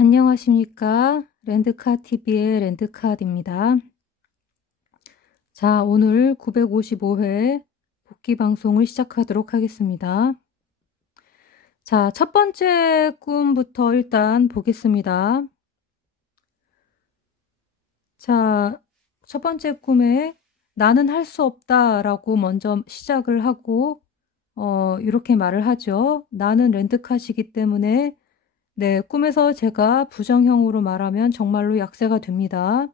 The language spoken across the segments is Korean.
안녕하십니까. 랜드카TV의 랜드카입니다. 자, 오늘 955회 복귀 방송을 시작하도록 하겠습니다. 자, 첫 번째 꿈부터 일단 보겠습니다. 자, 첫 번째 꿈에 나는 할 수 없다라고 먼저 시작을 하고 이렇게 말을 하죠. 나는 랜드카시기 때문에 네, 꿈에서 제가 부정형으로 말하면 정말로 약세가 됩니다.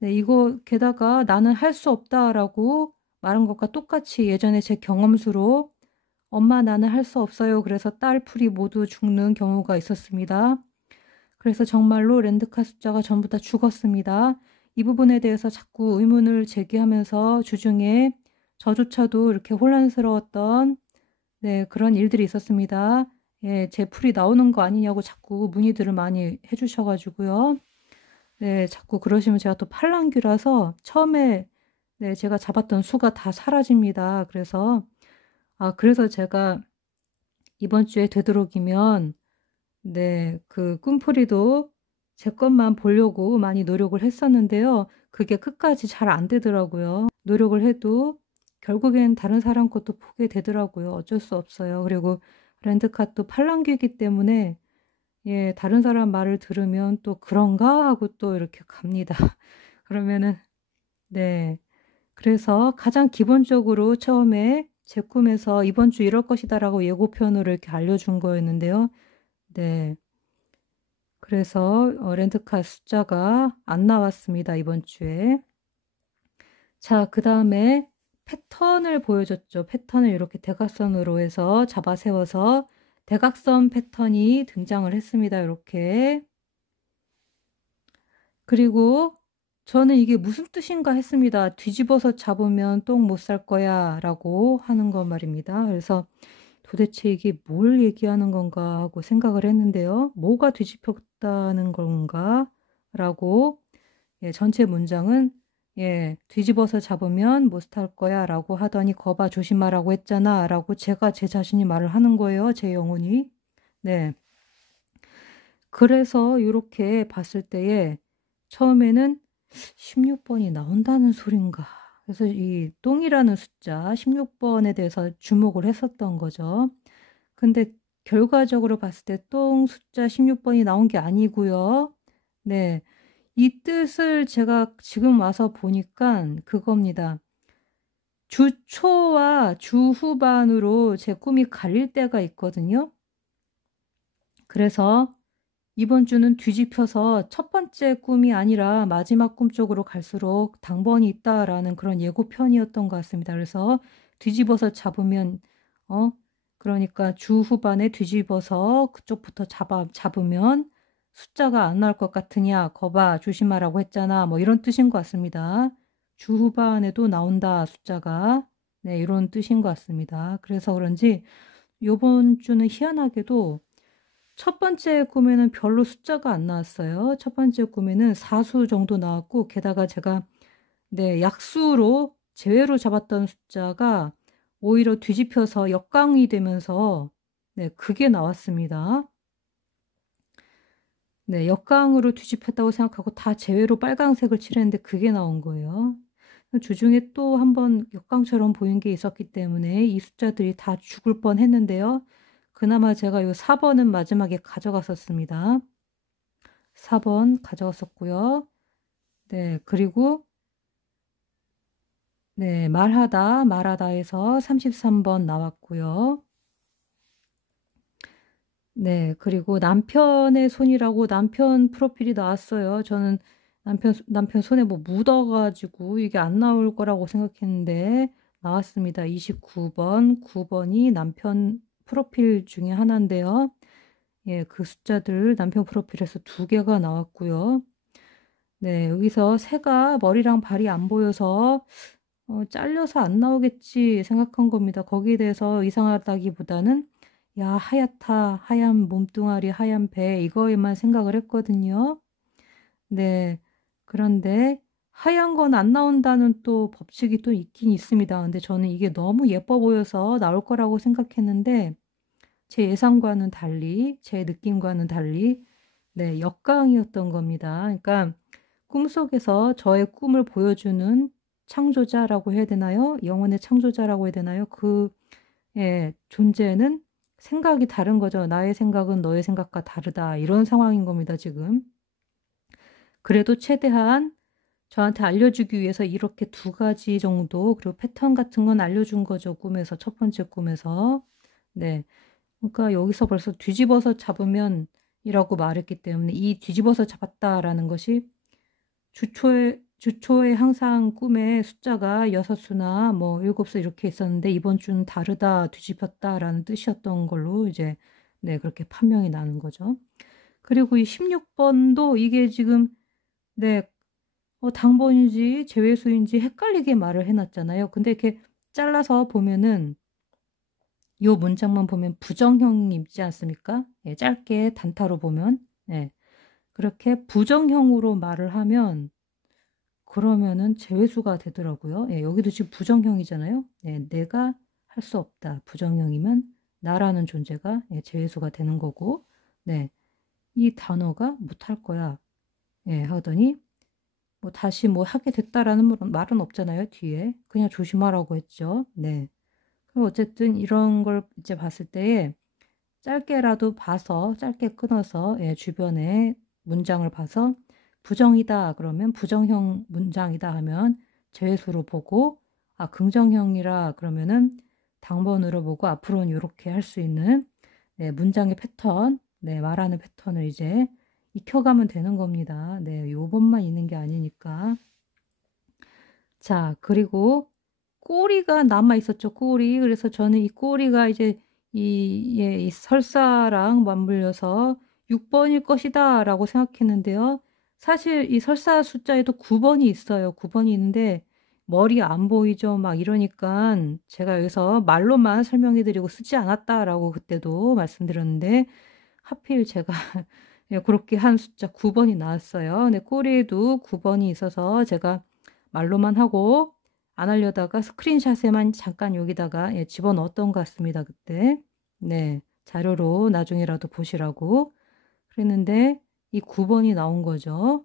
네, 이거 게다가 나는 할 수 없다라고 말한 것과 똑같이 예전에 제 경험수로 엄마 나는 할 수 없어요. 그래서 딸풀이 모두 죽는 경우가 있었습니다. 그래서 정말로 랜드카 숫자가 전부 다 죽었습니다. 이 부분에 대해서 자꾸 의문을 제기하면서 주중에 저조차도 이렇게 혼란스러웠던 네, 그런 일들이 있었습니다. 예, 제 풀이 나오는 거 아니냐고 자꾸 문의들을 많이 해주셔가지고요. 네, 자꾸 그러시면 제가 또 팔랑귀라서 처음에 네, 제가 잡았던 수가 다 사라집니다. 그래서 제가 이번 주에 되도록이면 네, 그 꿈풀이도 제 것만 보려고 많이 노력을 했었는데요. 그게 끝까지 잘 안 되더라고요. 노력을 해도 결국엔 다른 사람 것도 보게 되더라고요. 어쩔 수 없어요. 그리고 랜드카도 팔랑귀이기 때문에 예, 다른 사람 말을 들으면 또 그런가 하고 또 이렇게 갑니다. 그러면은 네. 그래서 가장 기본적으로 처음에 제 꿈에서 이번 주 이럴 것이다라고 예고편으로 이렇게 알려준 거였는데요. 네. 그래서 랜드카 숫자가 안 나왔습니다. 이번 주에. 자, 그 다음에 패턴을 보여줬죠. 패턴을 이렇게 대각선으로 해서 잡아 세워서 대각선 패턴이 등장을 했습니다. 이렇게. 그리고 저는 이게 무슨 뜻인가 했습니다. 뒤집어서 잡으면 똥 못 쌀 거야 라고 하는 거 말입니다. 그래서 도대체 이게 뭘 얘기하는 건가 하고 생각을 했는데요. 뭐가 뒤집혔다는 건가 라고 예, 전체 문장은 예, 뒤집어서 잡으면 못 살 거야 라고 하더니 거봐 조심하라고 했잖아 라고 제가 제 자신이 말을 하는 거예요. 제 영혼이. 네. 그래서 이렇게 봤을 때에 처음에는 16번이 나온다는 소린가. 그래서 이 똥이라는 숫자 16번에 대해서 주목을 했었던 거죠. 근데 결과적으로 봤을 때 똥 숫자 16번이 나온 게 아니고요. 네. 이 뜻을 제가 지금 와서 보니까 그겁니다. 주초와 주후반으로 제 꿈이 갈릴 때가 있거든요. 그래서 이번 주는 뒤집혀서 첫 번째 꿈이 아니라 마지막 꿈 쪽으로 갈수록 당번이 있다라는 그런 예고편이었던 것 같습니다. 그래서 뒤집어서 잡으면 그러니까 주 후반에 뒤집어서 그쪽부터 잡으면 숫자가 안 나올 것 같으냐 거봐 조심하라고 했잖아 뭐 이런 뜻인 것 같습니다. 주 후반에도 나온다 숫자가 네 이런 뜻인 것 같습니다. 그래서 그런지 이번 주는 희한하게도 첫 번째 꿈에는 별로 숫자가 안 나왔어요. 첫 번째 꿈에는 사수 정도 나왔고 게다가 제가 네, 약수로 제외로 잡았던 숫자가 오히려 뒤집혀서 역강이 되면서 네, 그게 나왔습니다. 네, 역강으로 뒤집혔다고 생각하고 다 제외로 빨강색을 칠했는데 그게 나온 거예요. 주중에 또 한번 역강처럼 보인 게 있었기 때문에 이 숫자들이 다 죽을 뻔 했는데요. 그나마 제가 이 4번은 마지막에 가져갔었습니다. 4번 가져갔었고요. 네, 그리고 네, 말하다 해서 33번 나왔고요. 네, 그리고 남편의 손이라고 남편 프로필이 나왔어요. 저는 남편 손에 뭐 묻어가지고 이게 안 나올 거라고 생각했는데 나왔습니다. 29번, 9번이 남편 프로필 중에 하나인데요. 예, 그 숫자들 남편 프로필에서 2개가 나왔고요. 네, 여기서 새가 머리랑 발이 안 보여서 잘려서 안 나오겠지 생각한 겁니다. 거기에 대해서 이상하다기보다는 야, 하얗다, 하얀 몸뚱아리, 하얀 배 이거에만 생각을 했거든요. 네, 그런데 하얀 건 안 나온다는 또 법칙이 또 있긴 있습니다. 근데 저는 이게 너무 예뻐 보여서 나올 거라고 생각했는데 제 예상과는 달리, 제 느낌과는 달리 네, 역강이었던 겁니다. 그러니까 꿈속에서 저의 꿈을 보여주는 창조자라고 해야 되나요? 영혼의 창조자라고 해야 되나요? 그 예, 존재는 생각이 다른 거죠. 나의 생각은 너의 생각과 다르다. 이런 상황인 겁니다, 지금. 그래도 최대한 저한테 알려주기 위해서 이렇게 두 가지 정도, 그리고 패턴 같은 건 알려준 거죠. 꿈에서, 첫 번째 꿈에서. 네. 그러니까 여기서 벌써 뒤집어서 잡으면 이라고 말했기 때문에 이 뒤집어서 잡았다라는 것이 주초에 항상 꿈에 숫자가 6수나 뭐 7수 이렇게 있었는데 이번 주는 다르다, 뒤집혔다라는 뜻이었던 걸로 이제 네, 그렇게 판명이 나는 거죠. 그리고 이 16번도 이게 지금 네, 당번인지 제외수인지 헷갈리게 말을 해놨잖아요. 근데 이렇게 잘라서 보면은 요 문장만 보면 부정형 있지 않습니까? 예, 짧게 단타로 보면 예, 그렇게 부정형으로 말을 하면 그러면은 제외수가 되더라고요. 예, 여기도 지금 부정형이잖아요. 예, 내가 할 수 없다. 부정형이면 나라는 존재가 예, 제외수가 되는 거고 네, 이 단어가 못할 거야. 예, 하더니 뭐 다시 뭐 하게 됐다라는 말은 없잖아요. 뒤에 그냥 조심하라고 했죠. 네. 그럼 어쨌든 이런 걸 이제 봤을 때에 짧게라도 봐서 짧게 끊어서 예, 주변에 문장을 봐서 부정이다 그러면 부정형 문장이다 하면 제수로 보고 아 긍정형이라 그러면은 당번으로 보고 앞으로는 이렇게 할 수 있는 네, 문장의 패턴 네, 말하는 패턴을 이제 익혀가면 되는 겁니다. 네, 요것만 있는 게 아니니까. 자, 그리고 꼬리가 남아 있었죠. 꼬리. 그래서 저는 이 꼬리가 이제 예, 이 설사랑 맞물려서 6번일 것이다 라고 생각했는데요. 사실 이 설사 숫자에도 9번이 있어요. 9번이 있는데 머리 안 보이죠. 막 이러니까 제가 여기서 말로만 설명해 드리고 쓰지 않았다라고 그때도 말씀드렸는데 하필 제가 예, 그렇게 한 숫자 9번이 나왔어요. 근데 꼬리에도 9번이 있어서 제가 말로만 하고 안 하려다가 스크린샷에만 잠깐 여기다가 예, 집어넣었던 것 같습니다. 그때. 네. 자료로 나중에라도 보시라고 그랬는데 이 9번이 나온 거죠.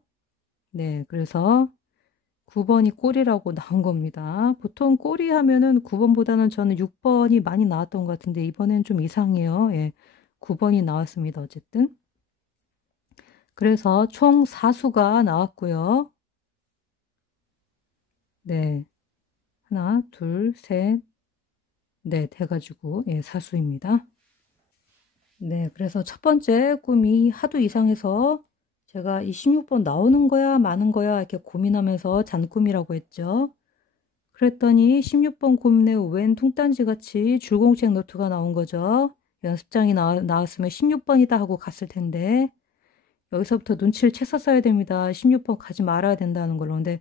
네. 그래서 9번이 꼬리라고 나온 겁니다. 보통 꼬리 하면은 9번보다는 저는 6번이 많이 나왔던 것 같은데 이번엔 좀 이상해요. 예. 9번이 나왔습니다. 어쨌든. 그래서 총 4수가 나왔고요. 네. 하나, 둘, 셋, 넷 해가지고 예, 4수입니다. 네, 그래서 첫 번째 꿈이 하도 이상해서 제가 이 16번 나오는 거야, 마는 거야 이렇게 고민하면서 잔 꿈이라고 했죠. 그랬더니 16번 꿈에 웬 뚱딴지 같이 줄공책 노트가 나온 거죠. 연습장이 나왔으면 16번이다 하고 갔을 텐데 여기서부터 눈치를 챘었어야 됩니다. 16번 가지 말아야 된다는 걸로. 근데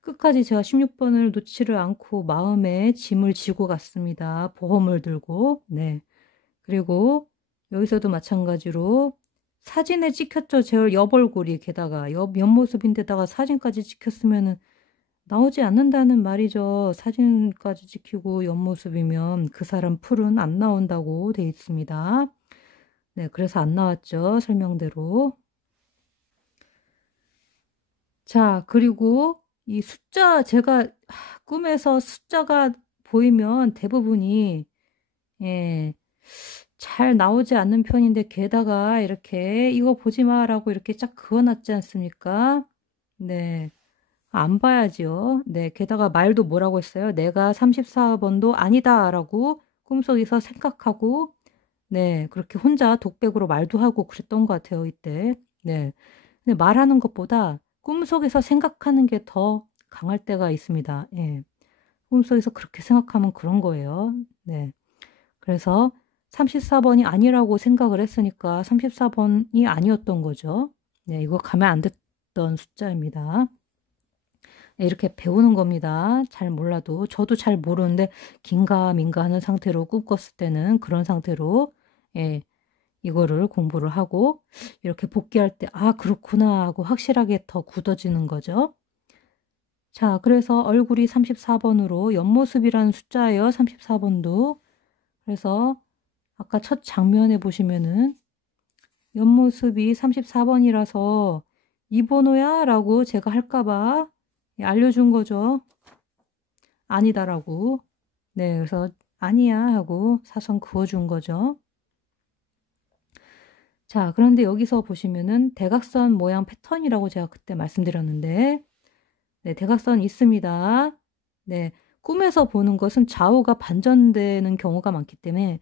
끝까지 제가 16번을 놓지를 않고 마음에 짐을 지고 갔습니다. 보험을 들고. 네. 그리고 여기서도 마찬가지로 사진에 찍혔죠. 제 옆얼굴이 게다가 옆모습인데다가 사진까지 찍혔으면은 나오지 않는다는 말이죠. 사진까지 찍히고 옆모습이면 그 사람 풀은 안 나온다고 돼 있습니다. 네, 그래서 안 나왔죠. 설명대로. 자, 그리고 이 숫자, 제가 꿈에서 숫자가 보이면 대부분이, 예, 잘 나오지 않는 편인데, 게다가 이렇게, 이거 보지 마라고 이렇게 쫙 그어놨지 않습니까? 네. 안 봐야지요. 네. 게다가 말도 뭐라고 했어요? 내가 34번도 아니다라고 꿈속에서 생각하고, 네. 그렇게 혼자 독백으로 말도 하고 그랬던 것 같아요, 이때. 네. 근데 말하는 것보다 꿈속에서 생각하는 게 더 강할 때가 있습니다. 예. 꿈속에서 그렇게 생각하면 그런 거예요. 네. 그래서 34번이 아니라고 생각을 했으니까 34번이 아니었던 거죠. 네, 이거 가면 안 됐던 숫자입니다. 네, 이렇게 배우는 겁니다. 잘 몰라도. 저도 잘 모르는데 긴가민가 하는 상태로 꿈꿨을 때는 그런 상태로 예, 이거를 공부를 하고 이렇게 복귀할 때 아 그렇구나 하고 확실하게 더 굳어지는 거죠. 자, 그래서 얼굴이 34번으로 옆모습이라는 숫자예요. 34번도. 그래서 아까 첫 장면에 보시면은 옆모습이 34번이라서 이 번호야? 라고 제가 할까봐 알려준 거죠. 아니다라고. 네, 그래서 아니야 하고 사선 그어준 거죠. 자, 그런데 여기서 보시면은 대각선 모양 패턴이라고 제가 그때 말씀드렸는데, 네, 대각선 있습니다. 네, 꿈에서 보는 것은 좌우가 반전되는 경우가 많기 때문에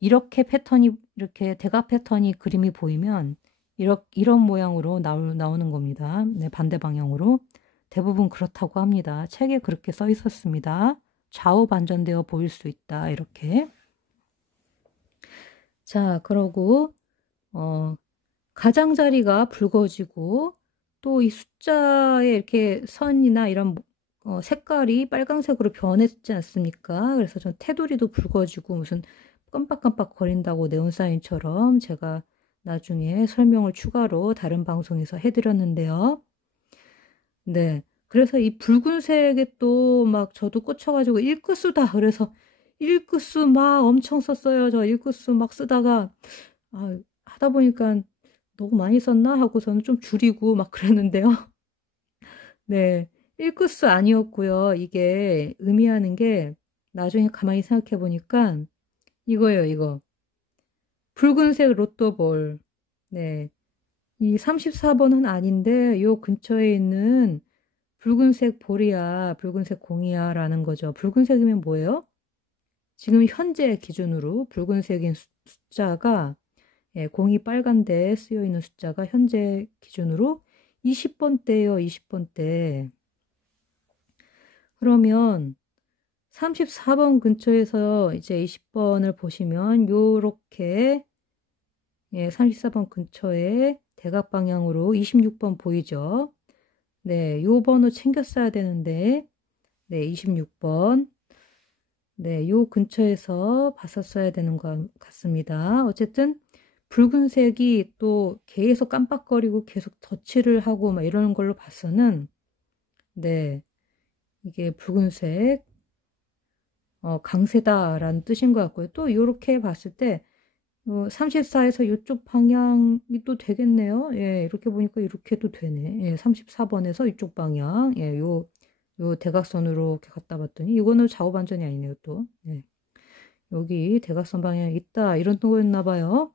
이렇게 패턴이, 이렇게 대각 패턴이 그림이 보이면 이런 모양으로 나오는 겁니다. 네, 반대 방향으로. 대부분 그렇다고 합니다. 책에 그렇게 써 있었습니다. 좌우 반전되어 보일 수 있다. 이렇게. 자, 그러고 가장자리가 붉어지고 또 이 숫자에 이렇게 선이나 이런 색깔이 빨강색으로 변했지 않습니까? 그래서 전 테두리도 붉어지고 무슨 깜빡깜빡 거린다고 네온사인처럼 제가 나중에 설명을 추가로 다른 방송에서 해드렸는데요. 네. 그래서 이 붉은색에 또 막 저도 꽂혀가지고 일끝수다. 그래서 일끝수 막 엄청 썼어요. 저 일끝수 막 쓰다가 하다 보니까 너무 많이 썼나 하고서는 좀 줄이고 막 그랬는데요. 네. 일끝수 아니었고요. 이게 의미하는 게 나중에 가만히 생각해 보니까 이거예요, 이거. 붉은색 로또볼. 네. 이 34번은 아닌데 요 근처에 있는 붉은색 볼이야, 붉은색 공이야 라는 거죠. 붉은색이면 뭐예요? 지금 현재 기준으로 붉은색인 숫자가 공이 빨간데 쓰여 있는 숫자가 현재 기준으로 20번대예요. 20번대. 그러면 34번 근처에서 이제 20번을 보시면 요렇게 34번 근처에 대각 방향으로 26번 보이죠? 네, 요 번호 챙겼어야 되는데 네, 26번. 네, 요 근처에서 봤었어야 되는 것 같습니다. 어쨌든 붉은색이 또 계속 깜빡거리고 계속 덧칠을 하고 막 이러는 걸로 봐서는 네, 이게 붉은색 강세다라는 뜻인 것 같고요. 또 이렇게 봤을 때 34에서 이쪽 방향이 또 되겠네요. 예, 이렇게 보니까 이렇게도 되네. 예, 34번에서 이쪽 방향. 예, 요 대각선으로 이렇게 갖다 봤더니 이거는 좌우 반전이 아니네요, 또. 예. 여기 대각선 방향이 있다. 이런 거였나 봐요.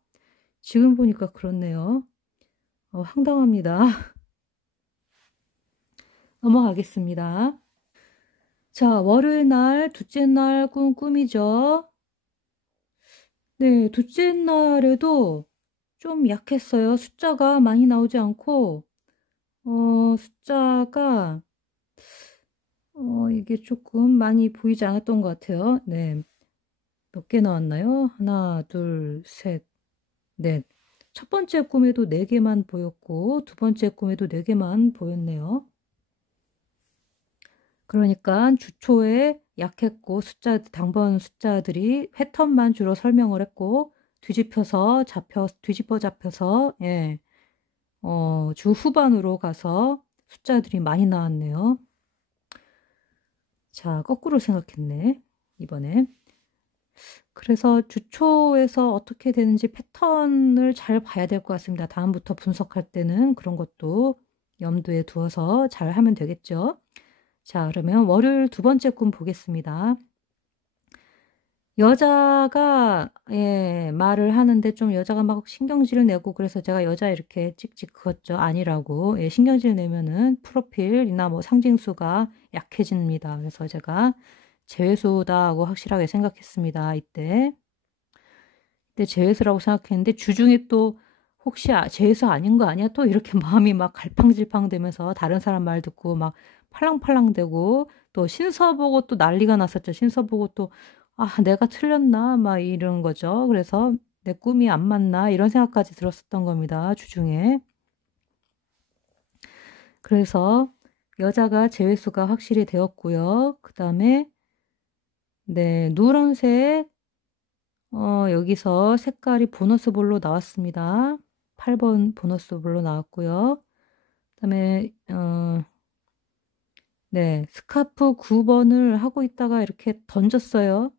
지금 보니까 그렇네요. 황당합니다. 넘어가겠습니다. 자, 월요일 날, 둘째 날 꿈이죠. 네, 둘째 날에도 좀 약했어요. 숫자가 많이 나오지 않고, 숫자가, 이게 조금 많이 보이지 않았던 것 같아요. 네. 몇 개 나왔나요? 하나, 둘, 셋, 넷. 첫 번째 꿈에도 4개만 보였고, 두 번째 꿈에도 4개만 보였네요. 그러니까 주초에 약했고, 당번 숫자들이 패턴만 주로 설명을 했고, 뒤집어 잡혀서, 예, 주 후반으로 가서 숫자들이 많이 나왔네요. 자, 거꾸로 생각했네, 이번에. 그래서 주초에서 어떻게 되는지 패턴을 잘 봐야 될 것 같습니다. 다음부터 분석할 때는 그런 것도 염두에 두어서 잘 하면 되겠죠. 자, 그러면 월요일 두 번째 꿈 보겠습니다. 여자가 말을 하는데 좀 여자가 막 신경질을 내고 그래서 제가 여자 이렇게 찍찍 그었죠. 아니라고. 신경질 내면은 프로필이나 뭐 상징수가 약해집니다. 그래서 제가 재회수다 하고 확실하게 생각했습니다. 이때 재회수라고 생각했는데 주중에 또 혹시 재회수 아닌 거 아니야? 또 이렇게 마음이 막 갈팡질팡 되면서 다른 사람 말 듣고 막 팔랑팔랑 되고 또 신서 보고 또 난리가 났었죠. 신서 보고 또 내가 틀렸나? 막 이런 거죠. 그래서 내 꿈이 안 맞나? 이런 생각까지 들었었던 겁니다. 주중에. 그래서 여자가 재회수가 확실히 되었고요. 그 다음에 네, 누런색 여기서 색깔이 보너스볼로 나왔습니다. 8번 보너스볼로 나왔고요. 그 다음에 네, 스카프 9번을 하고 있다가 이렇게 던졌습니다.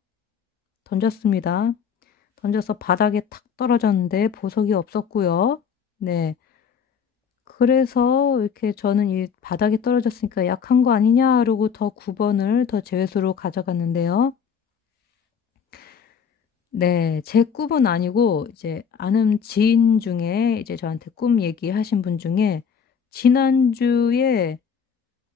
던져서 바닥에 탁 떨어졌는데 보석이 없었고요. 네. 그래서 이렇게 저는 이 바닥에 떨어졌으니까 약한 거 아니냐 그러고 더 9번을 더 제외수로 가져갔는데요. 네, 제 꿈은 아니고 이제 아는 지인 중에 이제 저한테 꿈 얘기하신 분 중에 지난주에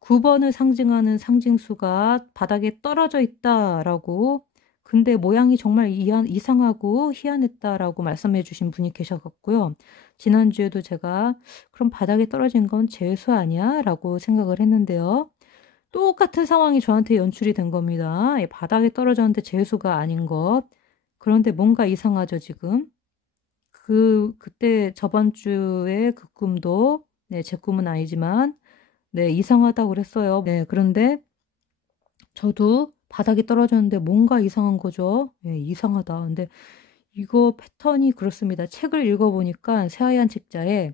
9번을 상징하는 상징수가 바닥에 떨어져 있다라고, 근데 모양이 정말 이상하고 희한했다라고 말씀해 주신 분이 계셔갖고요. 지난주에도 제가 그럼 바닥에 떨어진 건 재수 아니야? 라고 생각을 했는데요. 똑같은 상황이 저한테 연출이 된 겁니다. 바닥에 떨어졌는데 재수가 아닌 것. 그런데 뭔가 이상하죠, 지금. 그때 저번 주에 그 꿈도, 네, 제 꿈은 아니지만, 네, 이상하다고 그랬어요. 네, 그런데 저도 바닥에 떨어졌는데 뭔가 이상한 거죠. 네, 이상하다. 근데 이거 패턴이 그렇습니다. 책을 읽어보니까 새하얀 책자에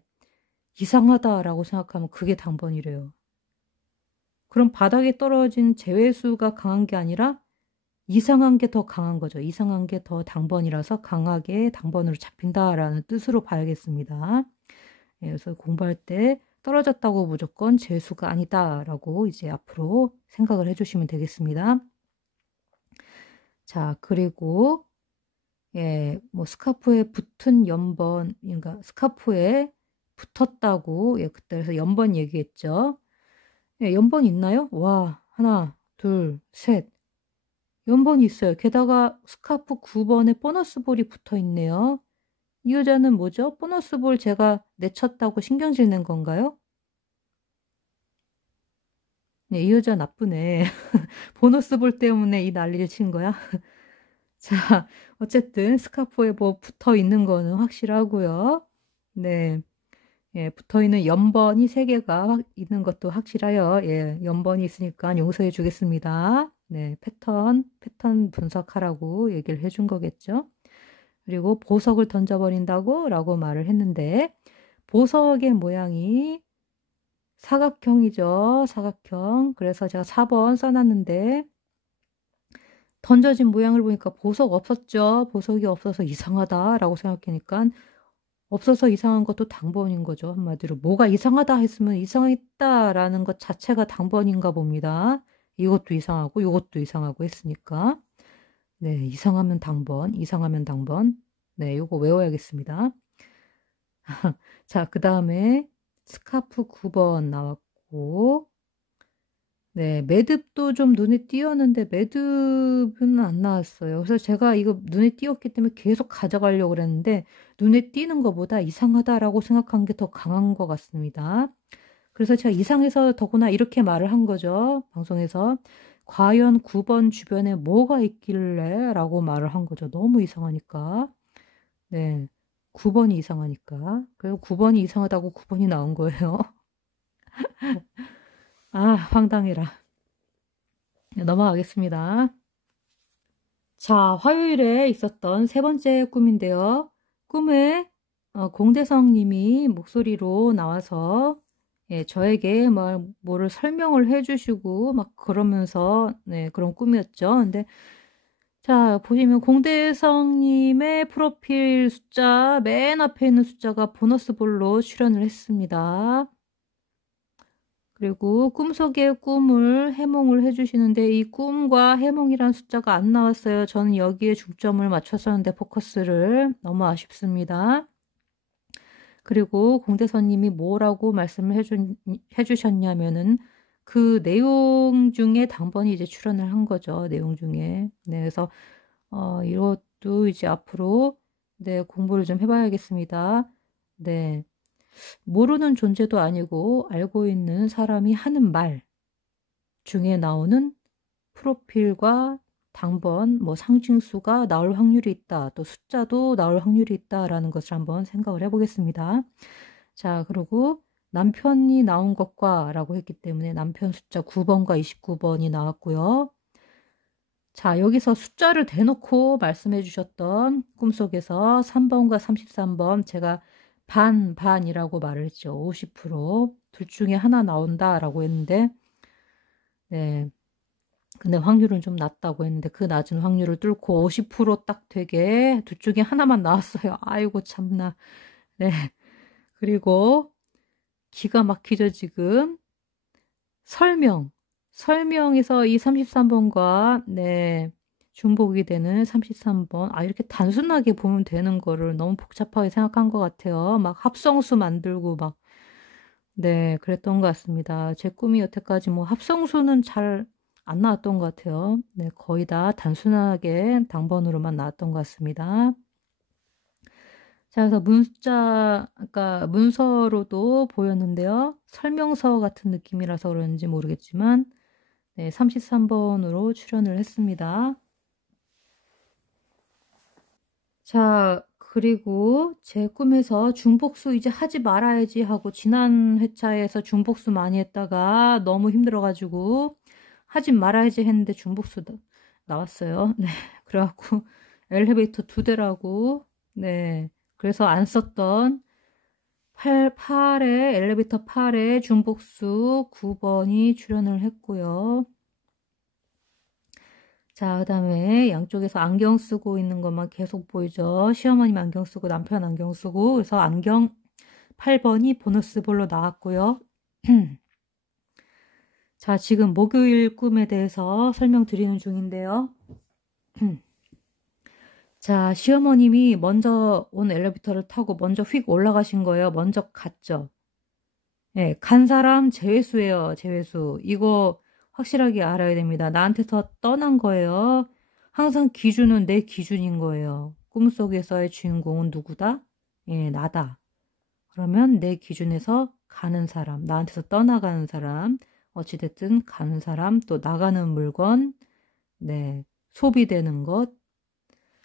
이상하다라고 생각하면 그게 당번이래요. 그럼 바닥에 떨어진 제외수가 강한 게 아니라 이상한 게 더 강한 거죠. 이상한 게 더 당번이라서 강하게 당번으로 잡힌다라는 뜻으로 봐야겠습니다. 예, 그래서 공부할 때 떨어졌다고 무조건 재수가 아니다라고 이제 앞으로 생각을 해주시면 되겠습니다. 자, 그리고 예, 뭐 스카프에 붙은 연번, 그러니까 스카프에 붙었다고, 예, 그때서 연번 얘기했죠. 예, 연번 있나요? 와, 하나, 둘, 셋. 연번이 있어요. 게다가 스카프 9번에 보너스 볼이 붙어 있네요. 이 여자는 뭐죠? 보너스 볼 제가 내쳤다고 신경질 낸 건가요? 네, 이 여자 나쁘네. 보너스 볼 때문에 이 난리를 친 거야? 자, 어쨌든 스카프에 뭐 붙어 있는 거는 확실하고요. 네. 예, 붙어 있는 연번이 3개가 있는 것도 확실하여, 예, 연번이 있으니까 용서해 주겠습니다. 네, 패턴 분석하라고 얘기를 해준 거겠죠. 그리고 보석을 던져버린다고 라고 말을 했는데, 보석의 모양이 사각형이죠. 사각형. 그래서 제가 4번 써놨는데, 던져진 모양을 보니까 보석 없었죠. 보석이 없어서 이상하다라고 생각하니까 없어서 이상한 것도 당번인 거죠. 한마디로 뭐가 이상하다 했으면 이상했다라는 것 자체가 당번인가 봅니다. 이것도 이상하고 이것도 이상하고 했으니까. 네, 이상하면 당번, 이상하면 당번. 네, 요거 외워야겠습니다. 자, 그 다음에 스카프 9번 나왔고, 네, 매듭도 좀 눈에 띄었는데 매듭은 안 나왔어요. 그래서 제가 이거 눈에 띄었기 때문에 계속 가져가려고 그랬는데 눈에 띄는 것보다 이상하다라고 생각한 게 더 강한 것 같습니다. 그래서 제가 이상해서 더구나 이렇게 말을 한 거죠. 방송에서. 과연 9번 주변에 뭐가 있길래? 라고 말을 한 거죠. 너무 이상하니까. 네, 9번이 이상하니까. 그리고 9번이 이상하다고 9번이 나온 거예요. 아, 황당해라. 넘어가겠습니다. 자, 화요일에 있었던 3번째 꿈인데요. 꿈에 공대성 님이 목소리로 나와서 예, 저에게 뭐를 설명을 해주시고 막 그러면서 네, 그런 꿈이었죠. 근데 자, 보시면 공대성 님의 프로필 숫자 맨 앞에 있는 숫자가 보너스볼로 출연을 했습니다. 그리고 꿈속의 꿈을 해몽을 해주시는데 이 꿈과 해몽이란 숫자가 안 나왔어요. 저는 여기에 중점을 맞췄었는데 포커스를 너무 아쉽습니다. 그리고 공대선님이 뭐라고 말씀을 해주셨냐면은 그 내용 중에 당번이 이제 출연을 한 거죠. 내용 중에. 네, 그래서 이것도 이제 앞으로 네, 공부를 좀 해봐야겠습니다. 네. 모르는 존재도 아니고 알고 있는 사람이 하는 말 중에 나오는 프로필과 당번, 뭐 상징수가 나올 확률이 있다. 또 숫자도 나올 확률이 있다라는 것을 한번 생각을 해보겠습니다. 자, 그리고 남편이 나온 것과 라고 했기 때문에 남편 숫자 9번과 29번이 나왔고요. 자, 여기서 숫자를 대놓고 말씀해 주셨던 꿈속에서 3번과 33번 제가 반이라고 말을 했죠. 50%. 둘 중에 하나 나온다라고 했는데, 네. 근데 확률은 좀 낮다고 했는데 그 낮은 확률을 뚫고 50%딱 되게 두 쪽에 하나만 나왔어요. 아이고 참나. 네. 그리고 기가 막히죠 지금. 설명에서 이 33번과 네 중복이 되는 33번. 아 이렇게 단순하게 보면 되는 거를 너무 복잡하게 생각한 것 같아요. 막 합성수 만들고 막 네 그랬던 것 같습니다. 제 꿈이 여태까지 뭐 합성수는 잘 안 나왔던 것 같아요. 네 거의 다 단순하게 당번으로만 나왔던 것 같습니다. 자 그래서 그러니까 문서로도 보였는데요. 설명서 같은 느낌이라서 그런지 모르겠지만 네 33번으로 출연을 했습니다. 자 그리고 제 꿈에서 중복수 이제 하지 말아야지 하고 지난 회차에서 중복수 많이 했다가 너무 힘들어 가지고 하지 말아야지 했는데 중복수 나왔어요. 네. 그래갖고 엘리베이터 2대라고 네. 그래서 안 썼던 8에 엘리베이터 8에 중복수 9번이 출연을 했고요. 자, 그다음에 양쪽에서 안경 쓰고 있는 것만 계속 보이죠. 시어머님 안경 쓰고 남편 안경 쓰고 그래서 안경 8번이 보너스볼로 나왔고요. 자, 지금 목요일 꿈에 대해서 설명드리는 중인데요. 자, 시어머님이 먼저 온 엘리베이터를 타고 먼저 휙 올라가신 거예요. 먼저 갔죠. 네, 간 사람 제외수예요. 제외수. 이거 확실하게 알아야 됩니다. 나한테서 떠난 거예요. 항상 기준은 내 기준인 거예요. 꿈속에서의 주인공은 누구다? 예, 나다. 그러면 내 기준에서 가는 사람, 나한테서 떠나가는 사람, 어찌됐든 가는 사람, 또 나가는 물건, 네, 소비되는 것,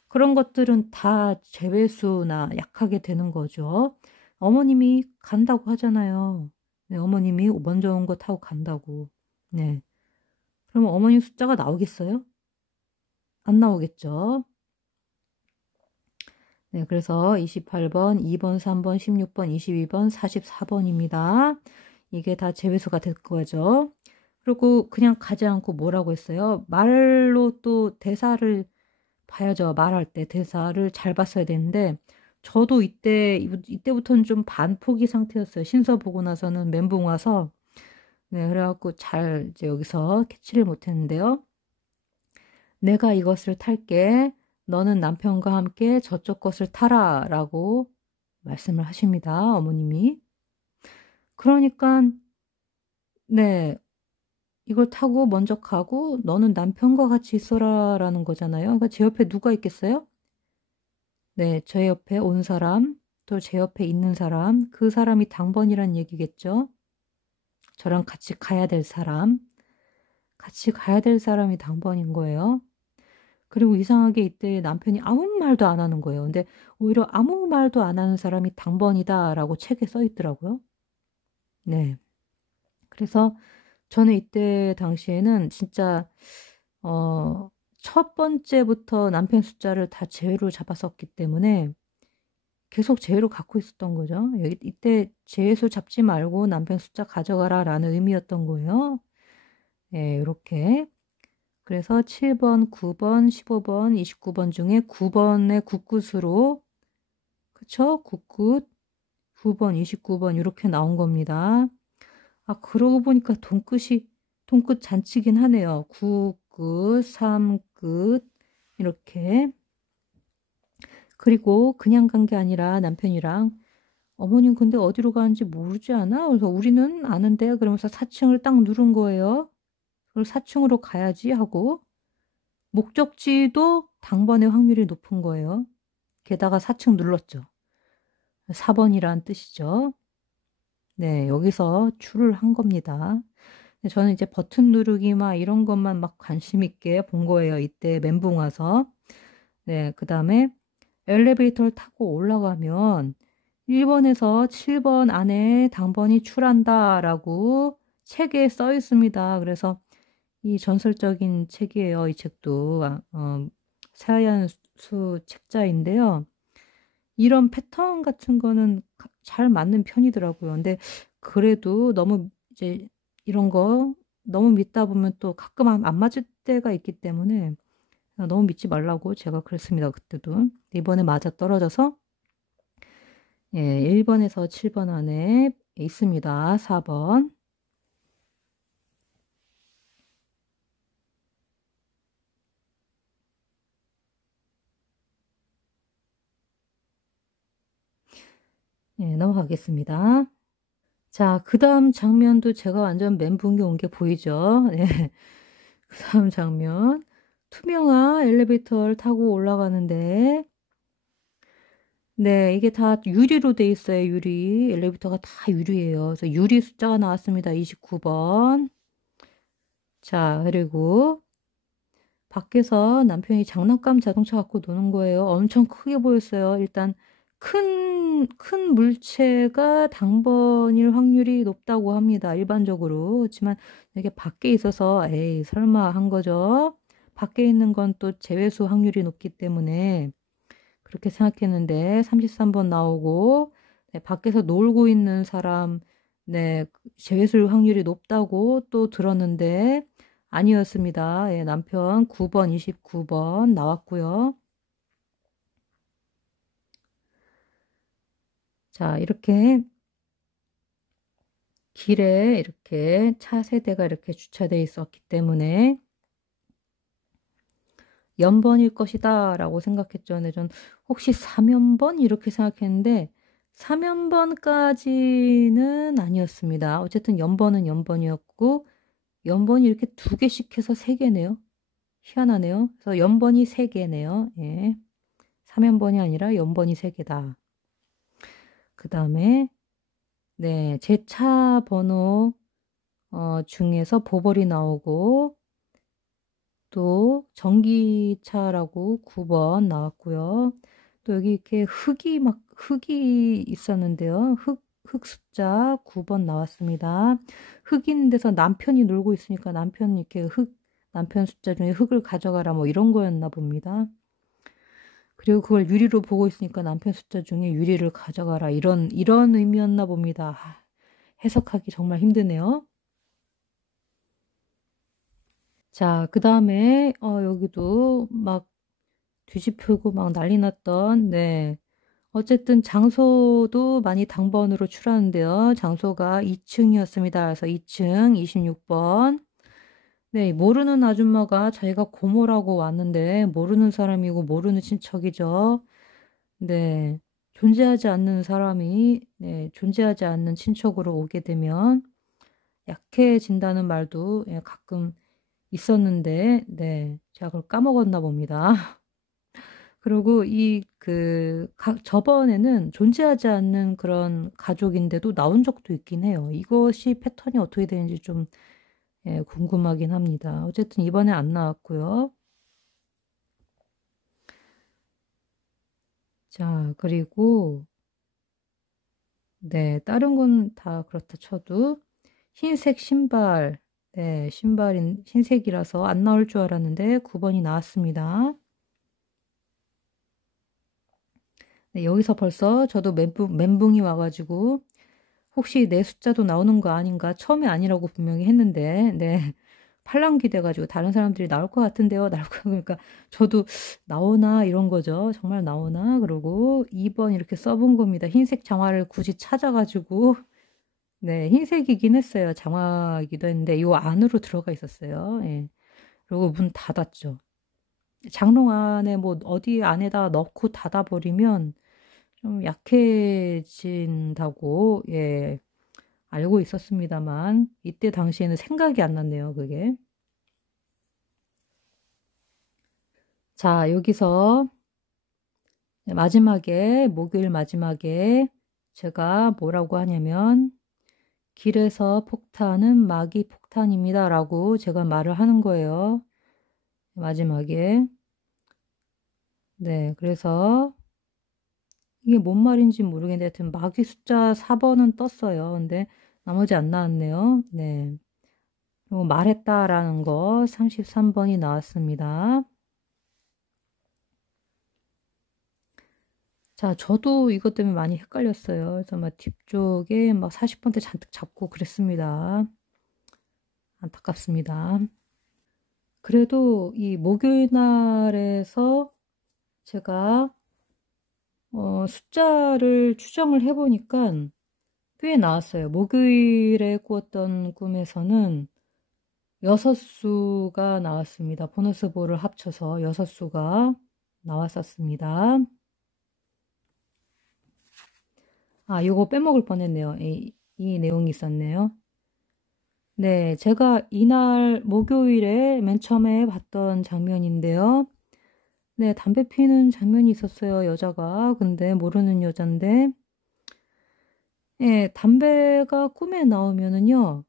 그런 것들은 다 제외수나 약하게 되는 거죠. 어머님이 간다고 하잖아요. 네, 어머님이 먼저 온 거 타고 간다고. 네. 그러면 어머님 숫자가 나오겠어요? 안 나오겠죠. 네, 그래서 28번, 2번, 3번, 16번, 22번, 44번입니다. 이게 다 제외수가 될 거죠. 그리고 그냥 가지 않고 뭐라고 했어요? 말로 또 대사를 봐야죠. 말할 때 대사를 잘 봤어야 되는데 저도 이때부터는 좀 반포기 상태였어요. 신서 보고 나서는 멘붕 와서 네 그래갖고 잘 이제 여기서 캐치를 못했는데요. 내가 이것을 탈게. 너는 남편과 함께 저쪽 것을 타라라고 말씀을 하십니다. 어머님이. 그러니까 네 이걸 타고 먼저 가고 너는 남편과 같이 있어라라는 거잖아요. 그러니까 제 옆에 누가 있겠어요? 네, 제 옆에 온 사람, 또 제 옆에 있는 사람, 그 사람이 당번이란 얘기겠죠? 저랑 같이 가야 될 사람, 같이 가야 될 사람이 당번인 거예요. 그리고 이상하게 이때 남편이 아무 말도 안 하는 거예요. 근데 오히려 아무 말도 안 하는 사람이 당번이다라고 책에 써 있더라고요. 네. 그래서 저는 이때 당시에는 진짜, 첫 번째부터 남편 숫자를 다 제외로 잡았었기 때문에 계속 제외로 갖고 있었던 거죠. 이때 제외수 잡지 말고 남편 숫자 가져가라 라는 의미였던 거예요. 예, 이렇게. 그래서 7번, 9번, 15번, 29번 중에 9번의 굿굿으로 그쵸? 굿굿 9번, 29번 이렇게 나온 겁니다. 아, 그러고 보니까 돈끝 잔치긴 하네요. 9끝, 3끝 이렇게. 그리고 그냥 간 게 아니라 남편이랑 어머님 근데 어디로 가는지 모르지 않아? 그래서 우리는 아는데 그러면서 4층을 딱 누른 거예요. 그리고 4층으로 가야지 하고 목적지도 당번의 확률이 높은 거예요. 게다가 4층 눌렀죠. 4번이란 뜻이죠. 네, 여기서 출을 한 겁니다. 저는 이제 버튼 누르기 막 이런 것만 막 관심 있게 본 거예요. 이때 멘붕 와서. 네, 그 다음에 엘리베이터를 타고 올라가면 1번에서 7번 안에 당번이 출한다라고 책에 써 있습니다. 그래서 이 전설적인 책이에요. 이 책도 서하얀수 책자인데요. 이런 패턴 같은 거는 잘 맞는 편이더라고요. 근데 그래도 너무 이제 이런 거 너무 믿다 보면 또 가끔 안 맞을 때가 있기 때문에 너무 믿지 말라고 제가 그랬습니다. 그때도. 이번에 맞아 떨어져서 예, 1번에서 7번 안에 있습니다. 4번. 예, 넘어가겠습니다. 자, 그 다음 장면도 제가 완전 멘붕이 온 게 보이죠? 네. 그 다음 장면. 투명한 엘리베이터를 타고 올라가는데, 네, 이게 다 유리로 돼 있어요, 유리. 엘리베이터가 다 유리예요. 그래서 유리 숫자가 나왔습니다. 29번. 자, 그리고 밖에서 남편이 장난감 자동차 갖고 노는 거예요. 엄청 크게 보였어요. 일단 큰 물체가 당번일 확률이 높다고 합니다. 일반적으로. 그렇지만 이게 밖에 있어서 에이, 설마 한 거죠. 밖에 있는 건 또 제외수 확률이 높기 때문에 그렇게 생각했는데 33번 나오고 네, 밖에서 놀고 있는 사람 네, 제외수 확률이 높다고 또 들었는데 아니었습니다. 예, 남편 9번, 29번 나왔고요. 자, 이렇게 길에 이렇게 차 세대가 이렇게 주차되어 있었기 때문에 연번일 것이다 라고 생각했죠. 근데 전 혹시 3연번 이렇게 생각했는데 3연번까지는 아니었습니다. 어쨌든 연번은 연번이었고 연번이 이렇게 2개씩 해서 3개네요. 희한하네요. 그래서 연번이 3개네요. 예. 3연번이 아니라 연번이 3개다. 그 다음에 네, 제 차 번호 중에서 보벌이 나오고 또 전기차라고 9번 나왔고요. 또 여기 이렇게 흙이 있었는데요. 흙 숫자 9번 나왔습니다. 흙인 데서 남편이 놀고 있으니까 남편이 이렇게 남편 숫자 중에 흙을 가져가라 뭐 이런 거였나 봅니다. 그리고 그걸 유리로 보고 있으니까 남편 숫자 중에 유리를 가져가라 이런 의미였나 봅니다. 해석하기 정말 힘드네요. 자, 그 다음에 여기도 막 뒤집히고 막 난리 났던 네. 어쨌든 장소도 많이 당번으로 출하는데요. 장소가 2층이었습니다. 그래서 2층 26번. 네, 모르는 아줌마가 자기가 고모라고 왔는데 모르는 사람이고 모르는 친척이죠. 네. 존재하지 않는 사람이 네, 존재하지 않는 친척으로 오게 되면 약해진다는 말도 예, 가끔 있었는데 네, 제가 그걸 까먹었나 봅니다. 그리고 저번에는 존재하지 않는 그런 가족인데도 나온 적도 있긴 해요. 이것이 패턴이 어떻게 되는지 좀 예, 궁금하긴 합니다. 어쨌든 이번에 안 나왔고요. 자, 그리고 네, 다른 건 다 그렇다 쳐도 흰색 신발, 네, 신발인 흰색이라서 안 나올 줄 알았는데 9번이 나왔습니다. 네, 여기서 벌써 저도 멘붕이 와가지고 혹시 내 숫자도 나오는 거 아닌가? 처음에 아니라고 분명히 했는데, 네. 팔랑귀 돼가지고 다른 사람들이 나올 것 같은데요. 나올 거 그러니까 저도 나오나 이런 거죠. 정말 나오나? 그러고 2번 이렇게 써본 겁니다. 흰색 장화를 굳이 찾아가지고 네, 흰색이긴 했어요. 장화이기도 했는데 요 안으로 들어가 있었어요. 예. 그리고 문 닫았죠. 장롱 안에 뭐 어디 안에다 넣고 닫아버리면 좀 약해진다고 예, 알고 있었습니다만 이때 당시에는 생각이 안 났네요, 그게. 자, 여기서 마지막에 목요일 마지막에 제가 뭐라고 하냐면 길에서 폭탄은 마귀 폭탄입니다라고 제가 말을 하는 거예요. 마지막에. 네, 그래서 이게 뭔 말인지 모르겠는데 하여튼 마귀 숫자 4번은 떴어요. 근데 나머지 안 나왔네요. 네. 그리고 말했다라는 거 33번이 나왔습니다. 자, 저도 이것 때문에 많이 헷갈렸어요. 그래서 막 뒤쪽에 막 40번대 잔뜩 잡고 그랬습니다. 안타깝습니다. 그래도 이 목요일 날에서 제가 숫자를 추정을 해보니까 꽤 나왔어요. 목요일에 꾸었던 꿈에서는 6수가 나왔습니다. 보너스 볼을 합쳐서 6수가 나왔었습니다. 아, 요거 빼먹을 뻔했네요. 이 내용이 있었네요. 네, 제가 이날 목요일에 맨 처음에 봤던 장면인데요. 네, 담배 피우는 장면이 있었어요, 여자가. 근데 모르는 여잔데, 예, 담배가 꿈에 나오면은요,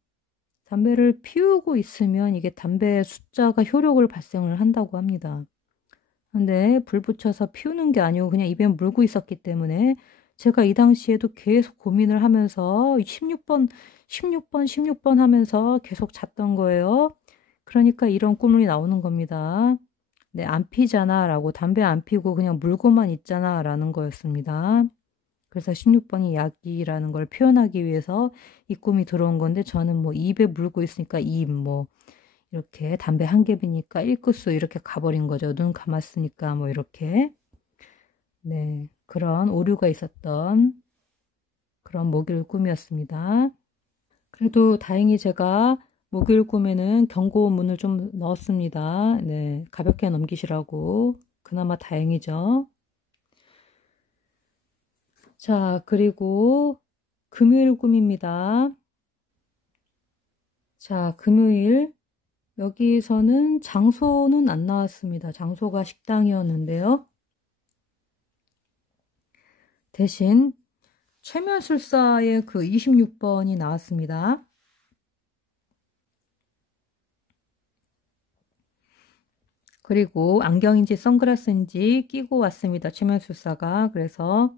담배를 피우고 있으면 이게 담배 숫자가 효력을 발생을 한다고 합니다. 근데 불 붙여서 피우는 게 아니고 그냥 입에 물고 있었기 때문에 제가 이 당시에도 계속 고민을 하면서 16번, 16번, 16번 하면서 계속 잤던 거예요. 그러니까 이런 꿈이 나오는 겁니다. 네, 안 피잖아 라고 담배 안 피고 그냥 물고만 있잖아 라는 거였습니다. 그래서 16번이 약이라는 걸 표현하기 위해서 이 꿈이 들어온 건데 저는 뭐 입에 물고 있으니까 입, 뭐 이렇게 담배 한 갭이니까 1구수 이렇게 가버린 거죠. 눈 감았으니까 뭐 이렇게. 네, 그런 오류가 있었던 그런 목요일 꿈이었습니다. 그래도 다행히 제가 목요일 꿈에는 경고문을 좀 넣었습니다. 네, 가볍게 넘기시라고. 그나마 다행이죠. 자, 그리고 금요일 꿈입니다. 자, 금요일. 여기서는 장소는 안 나왔습니다. 장소가 식당이었는데요. 대신 최면술사의 그 26번이 나왔습니다. 그리고 안경인지 선글라스인지 끼고 왔습니다. 최면술사가. 그래서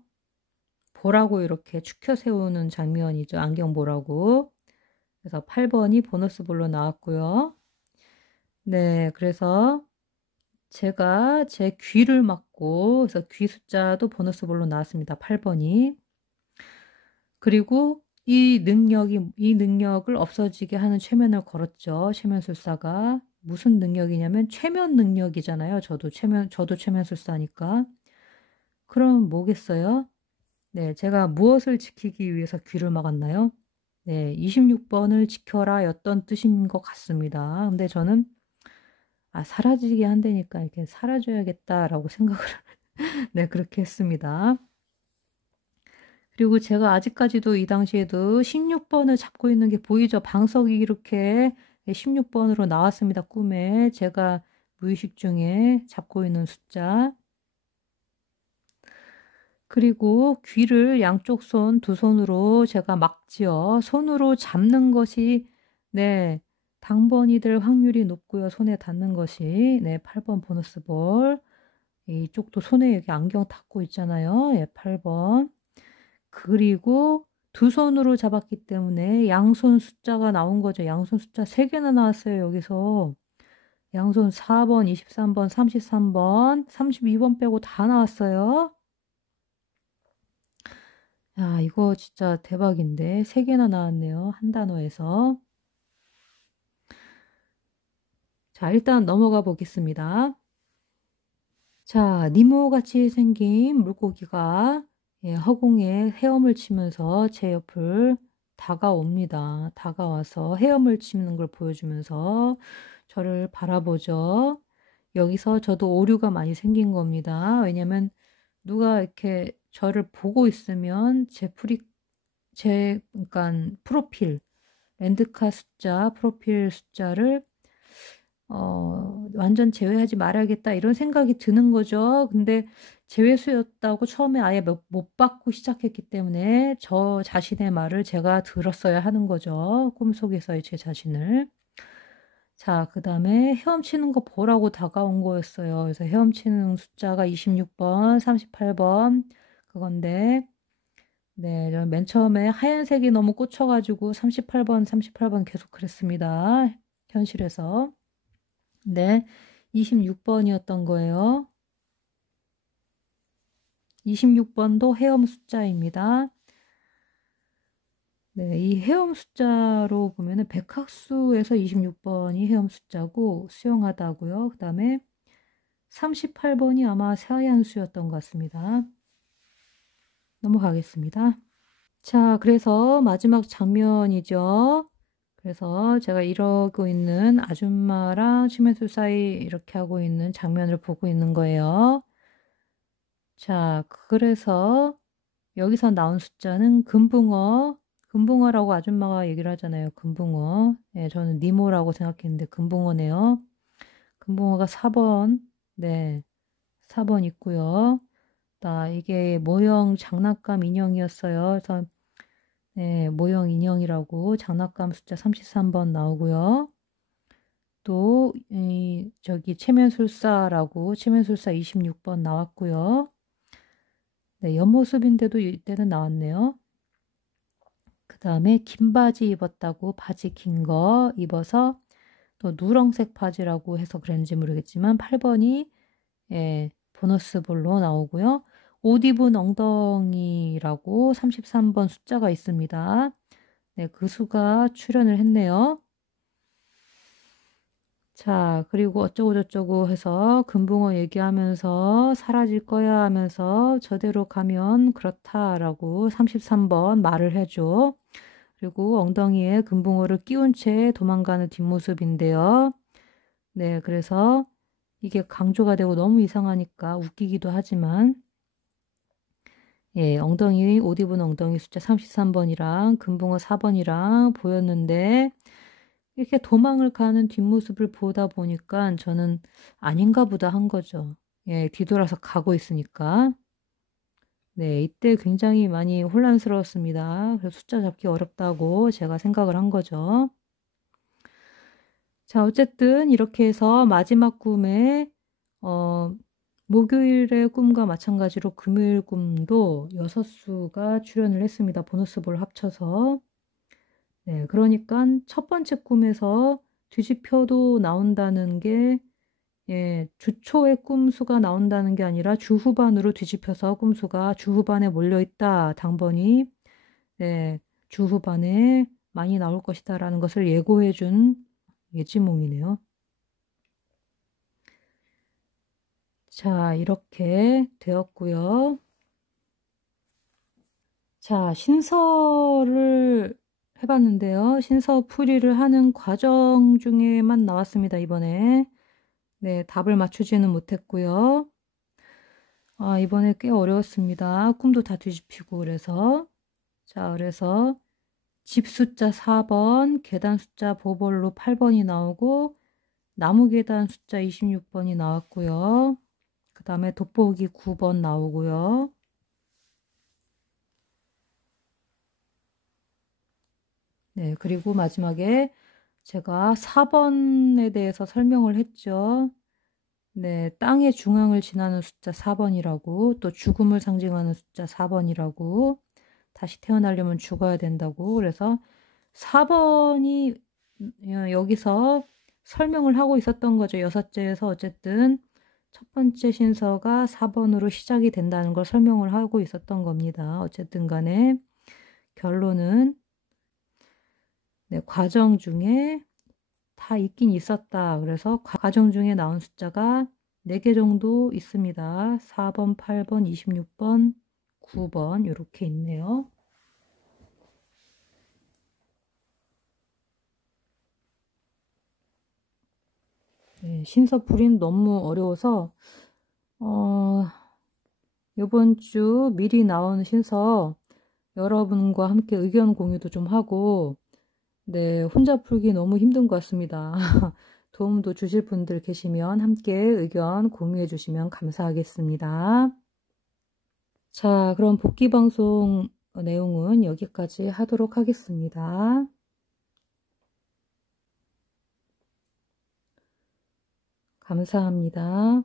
보라고 이렇게 축혀 세우는 장면이죠. 안경 보라고. 그래서 8번이 보너스 볼로 나왔고요. 네, 그래서 제가 제 귀를 막고, 그래서 귀 숫자도 보너스 볼로 나왔습니다. 8번이. 그리고 이 능력을 없어지게 하는 최면을 걸었죠. 최면술사가. 무슨 능력이냐면 최면 능력이잖아요. 저도 최면술사니까. 그럼 뭐겠어요? 네, 제가 무엇을 지키기 위해서 귀를 막았나요? 네, 26번을 지켜라 였던 뜻인 것 같습니다. 근데 저는 사라지게 한다니까 이렇게 사라져야겠다라고 생각을 네, 그렇게 했습니다. 그리고 제가 아직까지도 이 당시에도 16번을 잡고 있는 게 보이죠? 방석이 이렇게 16번으로 나왔습니다. 꿈에 제가 무의식 중에 잡고 있는 숫자. 그리고 귀를 양쪽 손, 두 손으로 제가 막지요. 손으로 잡는 것이 네, 당번이 될 확률이 높고요. 손에 닿는 것이 네, 8번 보너스 볼. 이쪽도 손에 여기 안경 닿고 있잖아요. 예, 8번. 그리고 두 손으로 잡았기 때문에 양손 숫자가 나온 거죠. 양손 숫자 3개나 나왔어요. 여기서. 양손 4번, 23번, 33번, 32번 빼고 다 나왔어요. 야, 이거 진짜 대박인데. 3개나 나왔네요. 한 단어에서. 자, 일단 넘어가 보겠습니다. 자, 니모같이 생긴 물고기가 허공에 헤엄을 치면서 제 옆을 다가옵니다. 다가와서 헤엄을 치는 걸 보여주면서 저를 바라보죠. 여기서 저도 오류가 많이 생긴 겁니다. 왜냐면 누가 이렇게 저를 보고 있으면 그러니까 프로필, 랜드카 숫자, 프로필 숫자를 완전 제외하지 말아야겠다 이런 생각이 드는 거죠. 근데 제외수였다고 처음에 아예 못 받고 시작했기 때문에 저 자신의 말을 제가 들었어야 하는 거죠. 꿈속에서의 제 자신을. 자, 그 다음에 헤엄치는 거 보라고 다가온 거였어요. 그래서 헤엄치는 숫자가 26번, 38번 그건데 네, 저는 맨 처음에 하얀색이 너무 꽂혀가지고 38번 계속 그랬습니다. 현실에서. 네, 26번이었던 거예요. 26번도 헤엄 숫자입니다. 네, 이 헤엄 숫자로 보면은 백학수에서 26번이 헤엄 숫자고 수영하다고요. 그 다음에 38번이 아마 새하얀수였던 것 같습니다. 넘어가겠습니다. 자, 그래서 마지막 장면이죠. 그래서 제가 이러고 있는 아줌마랑 치매술 사이 이렇게 하고 있는 장면을 보고 있는 거예요. 자, 그래서 여기서 나온 숫자는 금붕어, 금붕어라고 아줌마가 얘기를 하잖아요. 금붕어. 예, 저는 니모라고 생각했는데 금붕어네요. 금붕어가 4번, 네, 4번 있고요. 이게 모형 장난감 인형이었어요. 그래서 네, 모형 인형이라고 장난감 숫자 33번 나오고요. 또 저기 체면술사라고 체면술사 26번 나왔고요. 네, 옆모습인데도 이때는 나왔네요. 그 다음에 긴 바지 입었다고 바지 긴 거 입어서 또 누렁색 바지라고 해서 그런지 모르겠지만 8번이 예, 보너스 볼로 나오고요. 옷 입은 엉덩이라고 33번 숫자가 있습니다. 네, 그 수가 출연을 했네요. 자, 그리고 어쩌고저쩌고 해서 금붕어 얘기하면서 사라질 거야 하면서 저대로 가면 그렇다라고 33번 말을 해줘. 그리고 엉덩이에 금붕어를 끼운 채 도망가는 뒷모습인데요. 네, 그래서 이게 강조가 되고 너무 이상하니까 웃기기도 하지만 예, 엉덩이, 옷 입은 엉덩이 숫자 33번이랑 금붕어 4번이랑 보였는데 이렇게 도망을 가는 뒷모습을 보다 보니까 저는 아닌가 보다 한 거죠. 예, 뒤돌아서 가고 있으니까. 네, 이때 굉장히 많이 혼란스러웠습니다. 그래서 숫자 잡기 어렵다고 제가 생각을 한 거죠. 자, 어쨌든 이렇게 해서 마지막 꿈에 목요일의 꿈과 마찬가지로 금요일 꿈도 6수가 출연을 했습니다. 보너스볼 합쳐서. 네, 그러니까 첫 번째 꿈에서 뒤집혀도 나온다는 게 예, 주초의 꿈수가 나온다는 게 아니라 주후반으로 뒤집혀서 꿈수가 주후반에 몰려있다. 당번이 네, 주후반에 많이 나올 것이다라는 것을 예고해준 예지몽이네요. 자, 이렇게 되었고요. 자, 신서를 해봤는데요. 신서 풀이를 하는 과정 중에만 나왔습니다, 이번에. 네, 답을 맞추지는 못했고요. 이번에 꽤 어려웠습니다. 꿈도 다 뒤집히고 그래서. 자, 그래서 집 숫자 4번, 계단 숫자 보벌로 8번이 나오고 나무 계단 숫자 26번이 나왔고요. 그 다음에 돋보기 9번 나오고요. 네, 그리고 마지막에 제가 4번에 대해서 설명을 했죠. 네, 땅의 중앙을 지나는 숫자 4번이라고, 또 죽음을 상징하는 숫자 4번이라고, 다시 태어나려면 죽어야 된다고, 그래서 4번이 여기서 설명을 하고 있었던 거죠. 여섯째에서 어쨌든 첫 번째 신서가 4번으로 시작이 된다는 걸 설명을 하고 있었던 겁니다. 어쨌든 간에 결론은 네, 과정 중에 다 있긴 있었다. 그래서 과정 중에 나온 숫자가 4개 정도 있습니다. 4번, 8번, 26번, 9번 이렇게 있네요. 네, 신서풀이는 너무 어려워서 이번 주 미리 나온 신서 여러분과 함께 의견 공유도 좀 하고 네, 혼자 풀기 너무 힘든 것 같습니다. 도움도 주실 분들 계시면 함께 의견 공유해 주시면 감사하겠습니다. 자, 그럼 복귀 방송 내용은 여기까지 하도록 하겠습니다. 감사합니다.